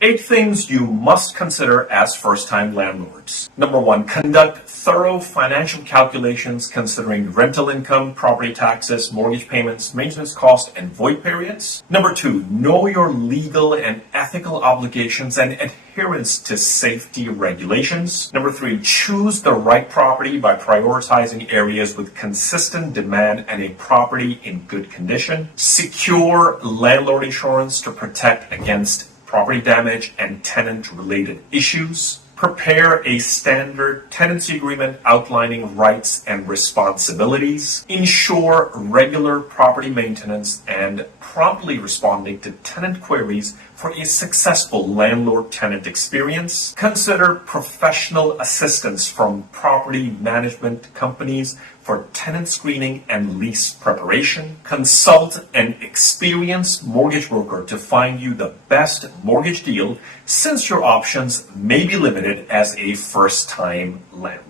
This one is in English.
8 things you must consider as first-time landlords. Number 1, conduct thorough financial calculations considering rental income, property taxes, mortgage payments, maintenance costs, and void periods. Number 2, know your legal and ethical obligations and adherence to safety regulations. Number 3, choose the right property by prioritizing areas with consistent demand and a property in good condition. Secure landlord insurance to protect against property damage and tenant-related issues. Prepare a standard tenancy agreement outlining rights and responsibilities. Ensure regular property maintenance and promptly responding to tenant queries for a successful landlord-tenant experience. Consider professional assistance from property management companies for tenant screening and lease preparation. Consult an experienced mortgage broker to find you the best mortgage deal, since your options may be limited as a first-time landlord.